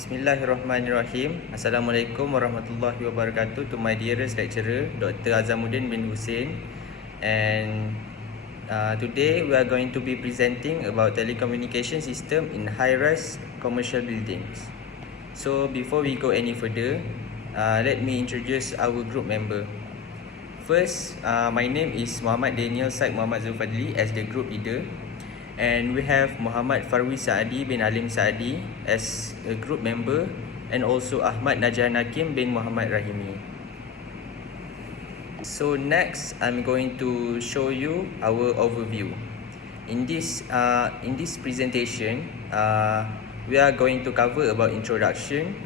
Bismillahirrahmanirrahim. Assalamualaikum warahmatullahi wabarakatuh to my dearest lecturer, Dr. Azamuddin bin Hussein. And today we are going to be presenting about telecommunication system in high-rise commercial buildings. So before we go any further, let me introduce our group member. First, my name is Muhammad Daniel Said Muhammad Zulfadli as the group leader. And we have Muhammad Farwiz Saadi bin Alim Saadi as a group member, and also Ahmad Najhan bin Muhammad Rahimi. So next, I'm going to show you our overview. In this presentation, we are going to cover about introduction,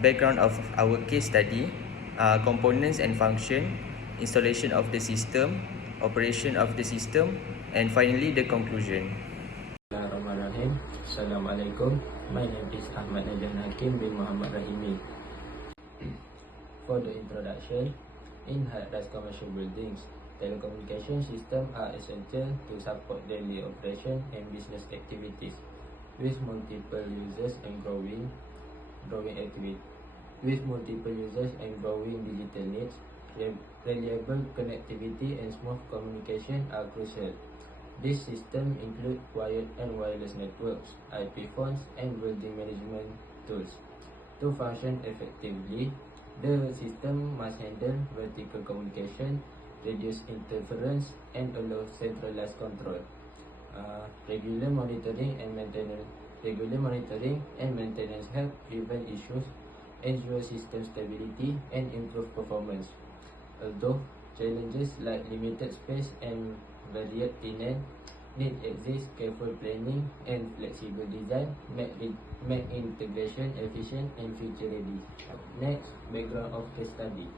background of our case study, components and function, installation of the system, operation of the system, and finally the conclusion. Bismillahirrahmanirrahim. Assalamualaikum. My name is Ahmad Najhan bin Muhammad Rahimi. For the introduction, in high-rise commercial buildings, telecommunication systems are essential to support daily operation and business activities with multiple users and growing activity. With multiple users and growing digital needs, reliable connectivity and smooth communication are crucial. This system include wired and wireless networks, IP phones, and building management tools. To function effectively, the system must handle vertical communication, reduce interference, and allow centralized control. Regular monitoring and maintenance help prevent issues, ensure system stability, and improve performance. Although challenges like limited space and varied tenant need exist, careful planning and flexible design make integration efficient and future ready. Next, background of case study.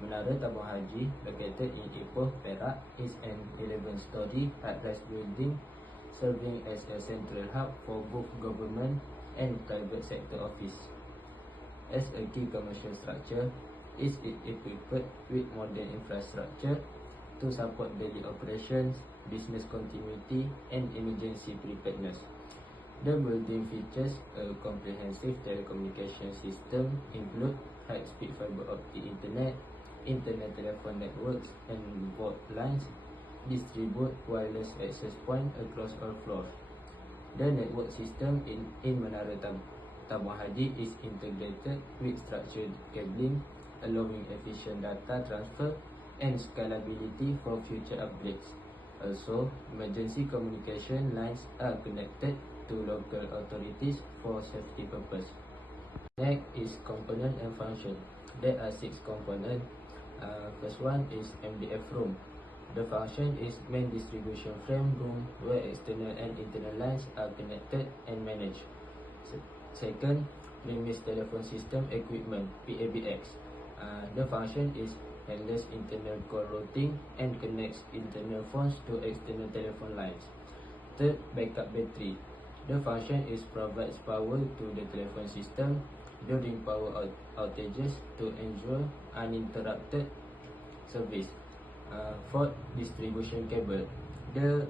Menara Tabung Haji located in Ipoh, Perak is an 11-story high-rise building serving as a central hub for both government and private sector office. As a key commercial structure, is equipped with modern infrastructure to support daily operations, business continuity, and emergency preparedness. The building features a comprehensive telecommunication system, include high-speed fiber optic internet telephone networks, and board lines, distribute wireless access point across all floors. The network system in Menara Tabung Haji is integrated with structured cabling, allowing efficient data transfer and scalability for future upgrades. Also, emergency communication lines are connected to local authorities for safety purpose. Next is component and function. There are 6 components. First one is MDF room. The function is main distribution frame room where external and internal lines are connected and managed. Second, premise telephone system equipment (PABX). The function is handles internal call routing and connects internal phones to external telephone lines. Third, backup battery. The function is provides power to the telephone system during power outages to ensure uninterrupted service. Fourth, distribution cable. The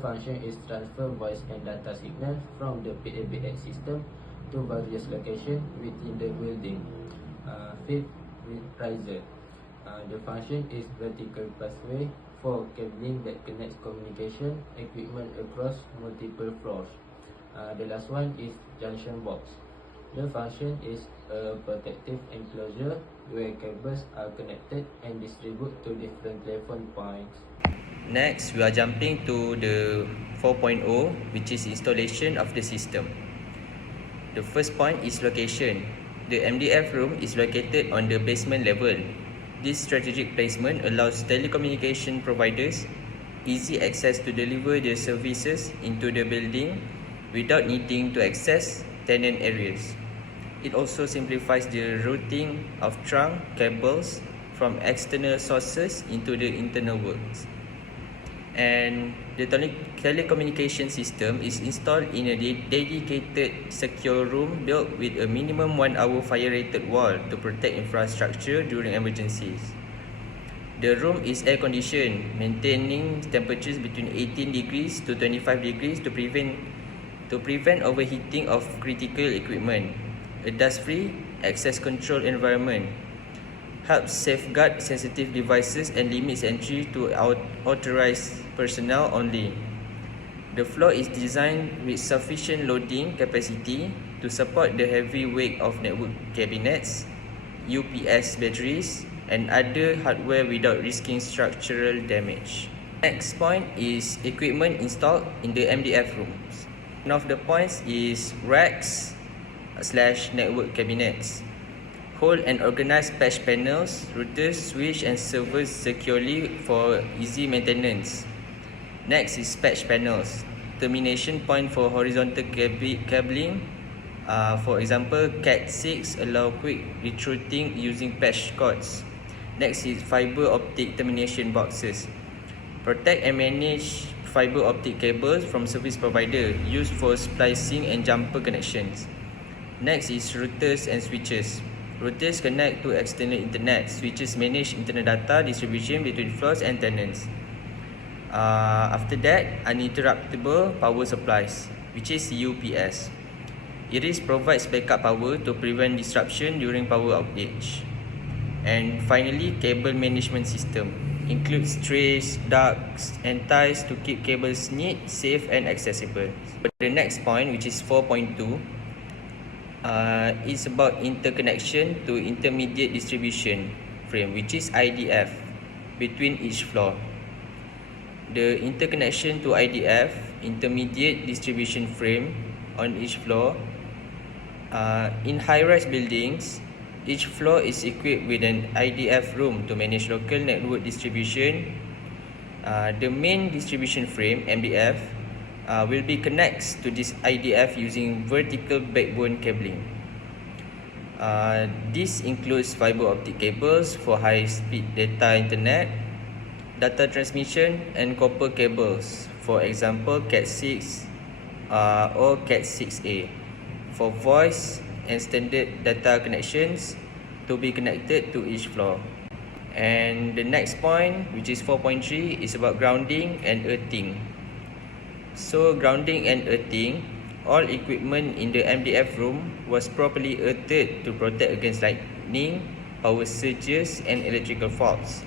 function is transfer voice and data signal from the PABX system to various locations within the building. Fifth, riser. The function is vertical pathway for cabling that connects communication equipment across multiple floors. The last one is junction box. The function is a protective enclosure where cables are connected and distributed to different telephone points. Next, we are jumping to the 4.0, which is installation of the system. The first point is location. The MDF room is located on the basement level. This strategic placement allows telecommunication providers easy access to deliver their services into the building without needing to access tenant areas. It also simplifies the routing of trunk cables from external sources into the internal works. And the telecommunication system is installed in a dedicated secure room built with a minimum 1-hour fire-rated wall to protect infrastructure during emergencies. The room is air-conditioned, maintaining temperatures between 18 degrees to 25 degrees to to prevent overheating of critical equipment, a dust-free, access control environment, helps safeguard sensitive devices and limits entry to authorized personnel only. The floor is designed with sufficient loading capacity to support the heavy weight of network cabinets, UPS batteries, and other hardware without risking structural damage. Next point is equipment installed in the MDF rooms. One of the points is racks/network cabinets. Hold and organize patch panels, routers, switch and servers securely for easy maintenance. Next is patch panels. Termination point for horizontal cabling. For example, Cat6 allow quick rerouting using patch cords. Next is fiber optic termination boxes. Protect and manage fiber optic cables from service provider used for splicing and jumper connections. Next is routers and switches. Routers connect to external internet. Switches manage internet data distribution between floors and tenants. After that, uninterruptible power supplies, which is UPS. It provides backup power to prevent disruption during power outage. And finally, cable management system includes trays, ducts, and ties to keep cables neat, safe, and accessible. The next point, which is 4.2, is about interconnection to intermediate distribution frame, which is IDF, between each floor. The interconnection to IDF, intermediate distribution frame, on each floor. In high-rise buildings, each floor is equipped with an IDF room to manage local network distribution. The main distribution frame, MDF, will be connects to this IDF using vertical backbone cabling. This includes fiber optic cables for high-speed data internet, data transmission, and copper cables, for example Cat6 or Cat6A, for voice and standard data connections to be connected to each floor. And the next point, which is 4.3, is about grounding and earthing. So grounding and earthing, all equipment in the MDF room was properly earthed to protect against lightning, power surges, and electrical faults.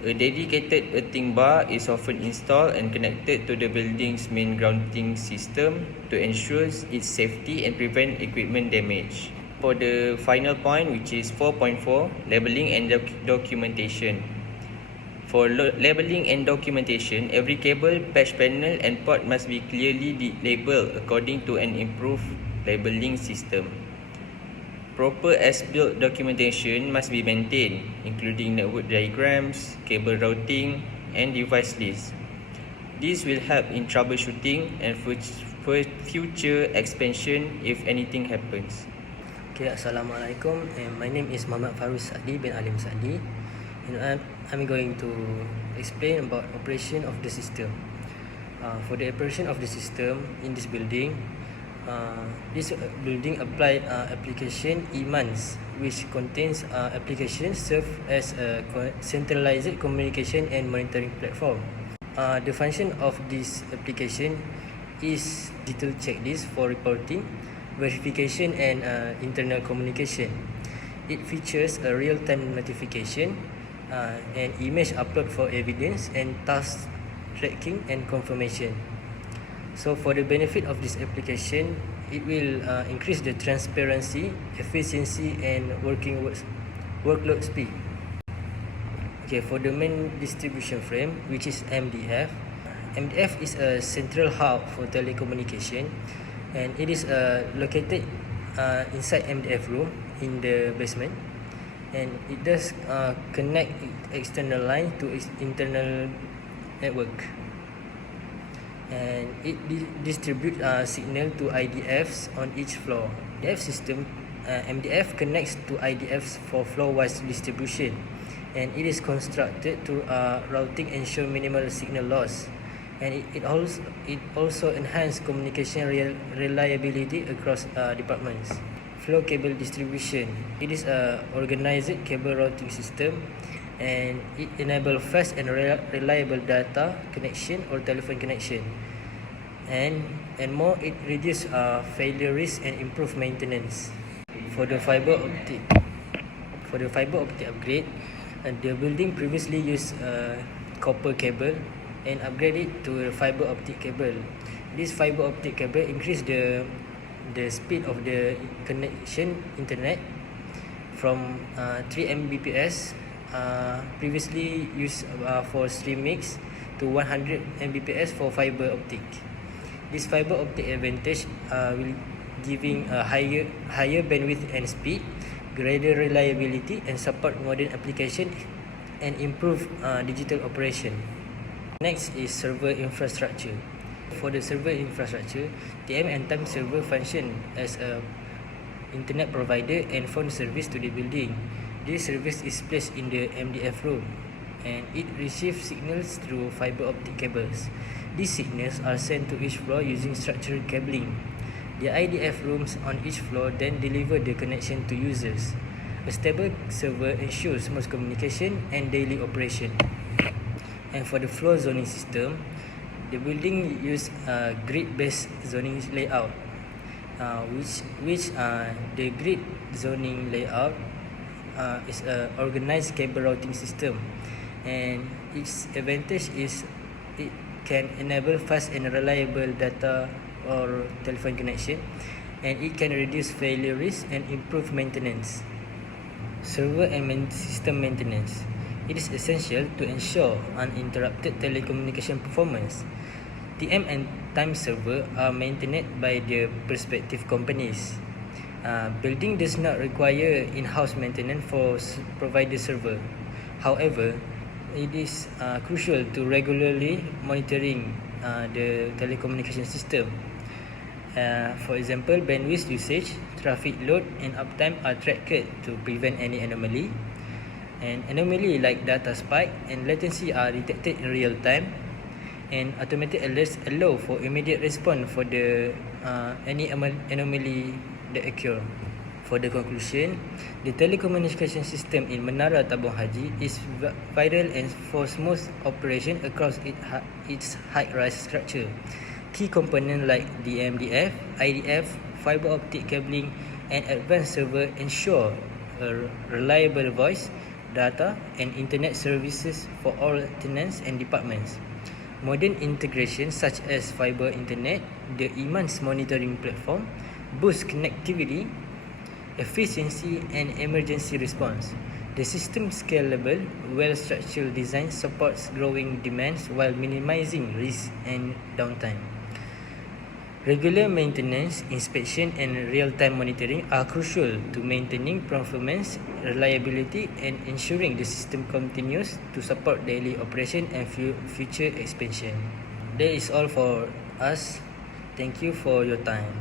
A dedicated earthing bar is often installed and connected to the building's main grounding system to ensure its safety and prevent equipment damage. For the final point, which is 4.4, labeling and documentation. For labeling and documentation, every cable, patch panel, and port must be clearly labeled according to an improved labeling system. Proper as-built documentation must be maintained, including network diagrams, cable routing, and device lists. This will help in troubleshooting and future expansion if anything happens. Okay, Assalamualaikum. My name is Muhammad Farwiz bin Alim Sa'di, and I'm going to explain about operation of the system. For the operation of the system in this building, this building applied application EMANS, which contains applications serve as a centralized communication and monitoring platform. The function of this application is detailed checklist for reporting, verification, and internal communication. It features a real-time notification, and image upload for evidence, and task tracking and confirmation. So for the benefit of this application, it will increase the transparency, efficiency, and workload speed. Okay, for the main distribution frame, which is MDF. MDF is a central hub for telecommunication, and it is located inside MDF room in the basement, and it does connect external line to its internal network, and it distributes signal to IDFs on each floor. MDF system, MDF connects to IDFs for floor-wise distribution, and it is constructed to routing ensure minimal signal loss, and it also enhance communication reliability across departments. Flow cable distribution. It is a organized cable routing system, and it enables fast and reliable data connection or telephone connection. And and more it reduce failure risk and improve maintenance. For the fiber optic upgrade, the building previously used copper cable and upgrade it to a fiber optic cable. This fiber optic cable increase the speed of the connection internet from 3 Mbps previously used for stream mix to 100 Mbps for fiber optic. This fiber optic advantage will giving a higher bandwidth and speed, greater reliability, and support modern application and improve digital operation. Next is server infrastructure. For the server infrastructure, TM and Time server function as a internet provider and phone service to the building. This service is placed in the MDF room and it receives signals through fiber optic cables. These signals are sent to each floor using structured cabling. The IDF rooms on each floor then deliver the connection to users. A stable server ensures smooth communication and daily operation. And for the floor zoning system, the building use a grid-based zoning layout, which the grid zoning layout is a organized cable routing system, and its advantage is it can enable fast and reliable data or telephone connection, and it can reduce failure risk and improve maintenance. Server and system maintenance. It is essential to ensure uninterrupted telecommunication performance. TM and Time server are maintained by the respective companies. Building does not require in-house maintenance for provider server. However, it is crucial to regularly monitoring the telecommunication system. For example, bandwidth usage, traffic load, and uptime are tracked to prevent any anomaly. And anomaly like data spike and latency are detected in real time. And automatic alerts allow for immediate response for the any anomaly that occur. For the conclusion, the telecommunication system in Menara Tabung Haji is vital and for smooth operation across its high-rise structure. Key components like the MDF, IDF, fiber optic cabling, and advanced server ensure a reliable voice, data, and internet services for all tenants and departments. Modern integration such as fiber internet, the immense monitoring platform, boost connectivity, efficiency, and emergency response. The system's scalable, well-structured design supports growing demands while minimizing risk and downtime. Regular maintenance, inspection, and real-time monitoring are crucial to maintaining performance, reliability, and ensuring the system continues to support daily operation and future expansion. That is all for us. Thank you for your time.